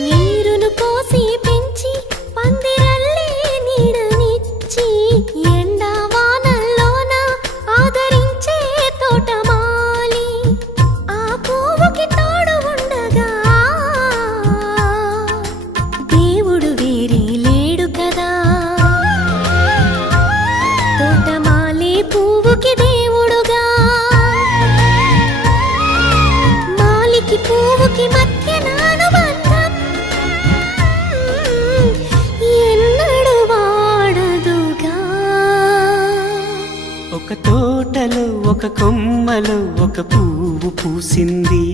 నీరును పోసి పెంచి పందిరల్లే నీడనిచ్చి ఎండా వానల్లోన ఆదరించే తోటమాలి ఆ పువ్వుకి తోడు ఉండగా దేవుడు వేరే లేడు కదా. తోటమాలి పువ్వుకి దేవుడుగా, మాలికి పువ్వుకి మధ్య అనుబంధం ఎన్నడు వాడదుగా. ఒక తోటలో ఒక కొమ్మలో ఒక పువ్వు పూసింది,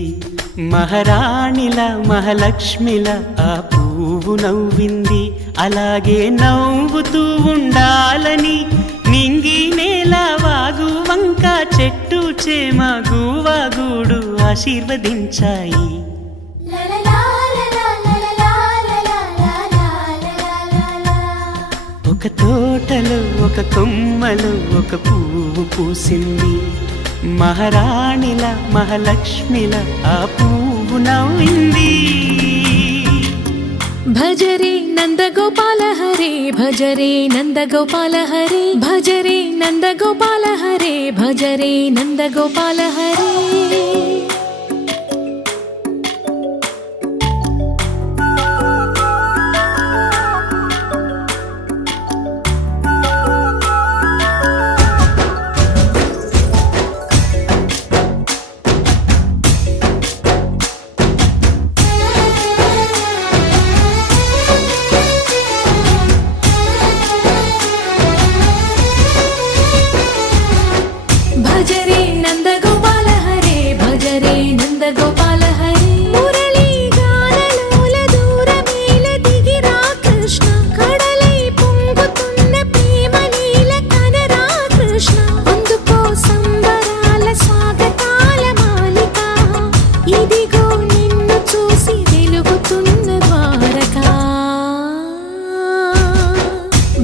మహారాణిలా మహాలక్ష్మిలా ఆ పువ్వు నవ్వింది. అలాగే నవ్వుతూ ఉండాలని నింగి నేల వాగు వంక చెట్టు చేమ గువాగూడు ఆశీర్వదించాయి. ఒక తోటలో ఒక కొమ్మలో ఒక పువ్వు పూసింది, మహారాణిలా మహాలక్ష్మిలా ఆ పువ్వు నవ్వింది. భజరే నందగోపాల హరే, భజరే నందగోపాల హరే, భజరే నందగోపాల హరే, భజరే నందగోపాల హరే. భజరే నందగోపాల హరే, భజరే నందగోపాల హరే. మురళీ గానలోల దూరమేల దిగిరా కృష్ణ, కడలై పొంగుతున్న ప్రేమ లీల కనరా కృష్ణ. అందుకో సంబరాల స్వాగతాల మాలిక, ఇదిగో నిన్ను చూసి వెలుగుతున్న ద్వారకా.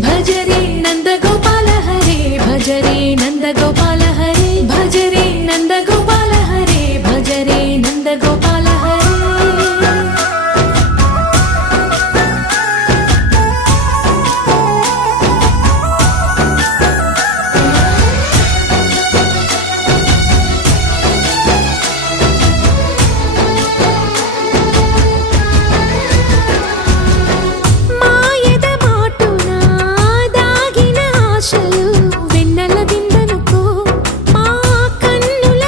భజరే నందగోపాల హరే, భజరే నందగోపాల హరే, భజరే నందగోపాల హరే, భజరే నందగోపాల హరే. మాయద మాటున దాగిన ఆశలు వెన్నెల దిందనుకో, మా కన్నుల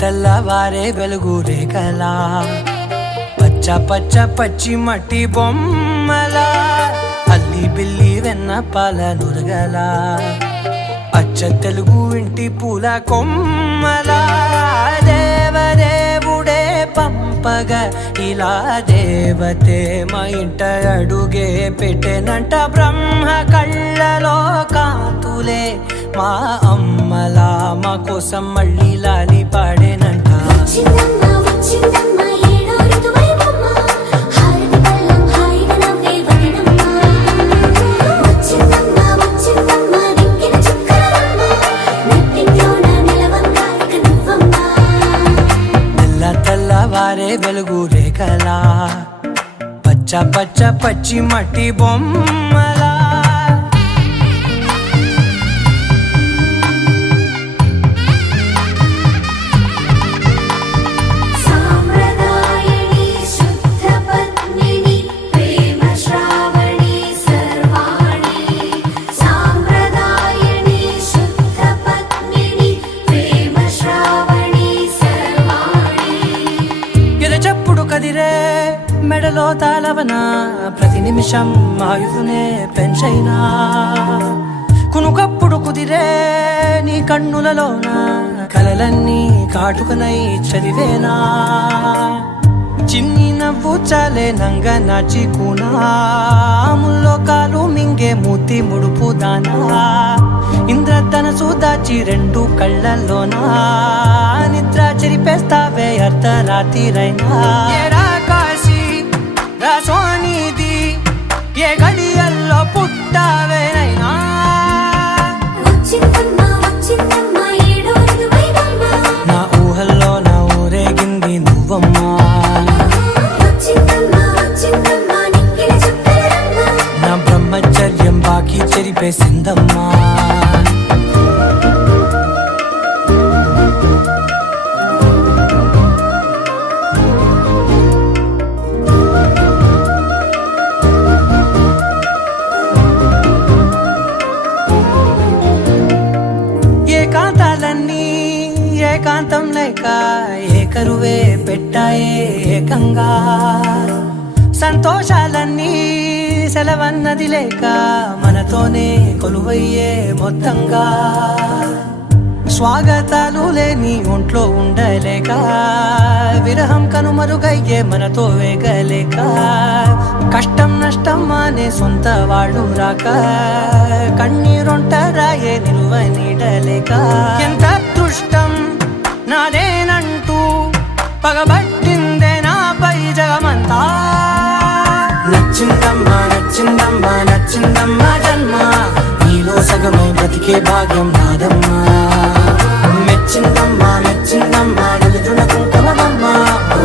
తెల్లవారే వెలుగు రేఖలా పచ్చ పచ్చ పచ్చి మట్టి బొమ్మలా అల్లి బిల్లి వెన్న పాల నురగలా అచ్చ తెలుగు ఇంటి పూల కొమ్మలా దేవదేవుడే పంపగా ఇలా దేవతే మా ఇంట అడుగే పెట్టెనంట బ్రహ్మ కళ్ళలో కాంతులే మా అమ్మలా మా కోసం మళ్ళీ లాలి పాడేనంట వచ్చిందమ్మ వచ్చిందమ్మ ఏడో ఋతువైవమ్మ హారతి పళ్ళం హాయిగా నవ్వే వదనమ్మ వచ్చిందమ్మ వచ్చిందమ్మ దిక్కిన చుక్కలమ్మ నెట్టింట్లోన నిలవంగా ఇక నువ్వమ్మ తెల్లవారే వెలుగు రేఖలా పచ్చ పచ్చ పచ్చి మట్టి బొమ్మలా సాంప్రదాయని శుద్ధ పద్మిని ప్రేమ శ్రావణి సర్వాణి సాంప్రదాయని శుద్ధ పద్మిని ప్రేమ శ్రావణి సర్వాణి ఎరచప్పుడు కదిరే మెడలో తాళవన ప్రతి నిమిషం ఆయుధునే పెంచైనా కునుకప్పుడు కుదిరే నీ కన్నులలోన కలలన్నీ కాటుకనై చదివేనా చిన్ని నవ్వు చాలే నంగ నాచి కూనాముల్లో కాలు మింగే మూతి ముడుపు దానా ఇంద్రధనసు దాచి రెండు కళ్ళల్లోనా నిద్ర చెరిపేస్తావే అర్ధరాత్రిరైనా ఏరా కాశీ రా సోనిది ఏ గడియల్లో పుట్టావేనైనా వచ్చిందమ్మ వచ్చిందమ్మ ఏడో ఋతువైవమ్మ నా ఊహల్లో నా ఊరేగింది నువ్వమ్మా వచ్చిందమ్మ వచ్చిందమ్మ నిక్కిన చుక్కలమ్మ నా బ్రహ్మచర్యం బాకీ చెరిపేసిందమ్మా ఏకాంతాలన్నీ ఏకాంతం లేక ఏకరువే పెట్టాయే ఏకంగా సంతోషాలన్నీ సెలవన్నది లేక మనతోనే కొలువయ్యే మొత్తంగా స్వాగతాలు లేని ఒంట్లో ఉండలేక విరహం కనుమరుగయ్యే మనతో వేగలేక కష్టం నష్టం అనే సొంత వాళ్ళు రాక కన్నీరొంటరాయే నిలువ నీడలేక ఎంత అదృష్టం నాదేనంటూ పగబట్టిందే నాపై జగమంతా నచ్చిందమ్మా నచ్చిందమ్మా నచ్చిందమ్మా జన్మ నీలో సగమై బ్రతికే భాగ్యం నాదమ్మా మెచ్చిందమ్మా మెచ్చిందమ్మా నిలుతున్న కుంకుమమ్మా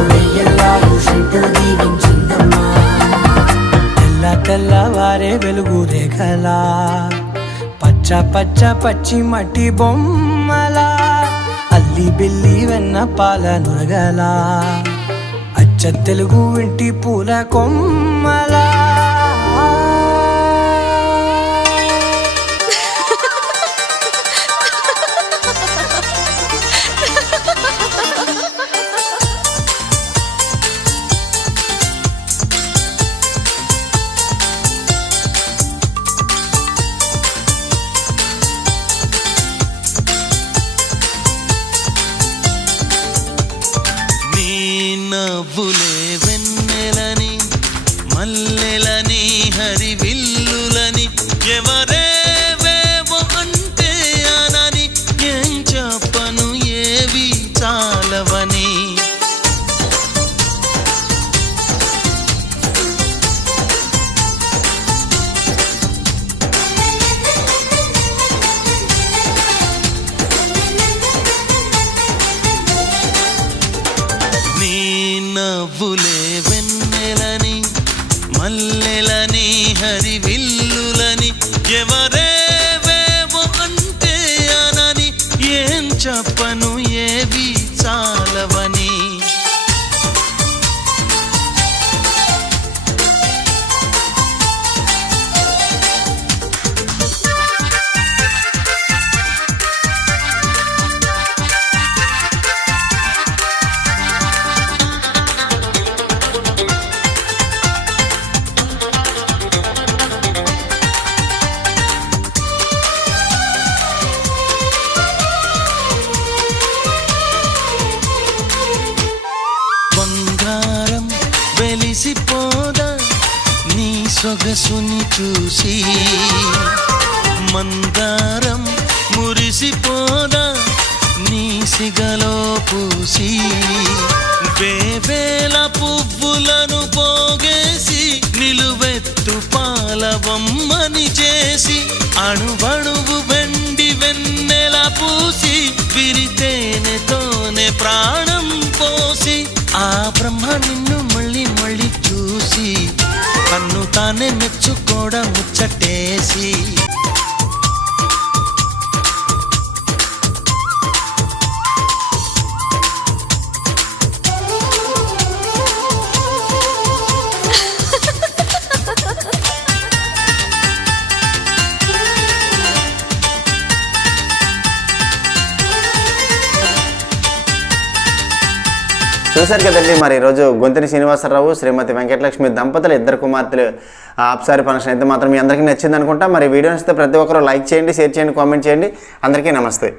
వెయ్యల్లా శంకరు దీవించిందమ్మా తెల్లవారే వెలుగు రేఖలా పచ్చ పచ్చ పచ్చి మట్టి బొమ్మలా అల్లి బిల్లి వెన్న పాల నురగలా అచ్చ తెలుగు ఇంటి పూల కొమ్మలా నీ నవ్వులే వెన్నెలని మల్లెలని హరివిల్లులని ఎవరేవేవో అంటే అనని ఏం చెప్పను ఏవి చాలవని నీ నవ్వులే వెన్నెలని మల్లెలని హరివిల్లులని ఎవరేవేవో అంటే అనని ఏం చెప్పను ఏవి చాలవని మురిసిపోదా నీ సొగసుని చూసి మందారం మురిసిపోదా నీ సిగలో పూసి వేవేల పువ్వులను పోగేసి నిలువెత్తు పాలవమ్మని చేసి అణువణువు వెండి వెన్నెల పూసి విరితేనెతోనే ప్రాణం పోసి ఆ బ్రహ్మ నిన్ను మళ్ళీ మళ్ళీ చూసి కన్ను తానే మెచ్చుకోవడం ముచ్చటేసి చూశారు కదండి, మరి ఈరోజు గొంతిని శ్రీనివాసరావు శ్రీమతి వెంకటలక్ష్మి దంపతులు ఇద్దరు కుమార్తెలు ఆప్సారి ఫంక్షన్ అయితే మాత్రం మీ అందరికీ నచ్చింది అనుకుంటా. మరి వీడియో నచ్చితే ప్రతి ఒక్కరూ లైక్ చేయండి, షేర్ చేయండి, కామెంట్ చేయండి. అందరికీ నమస్తే.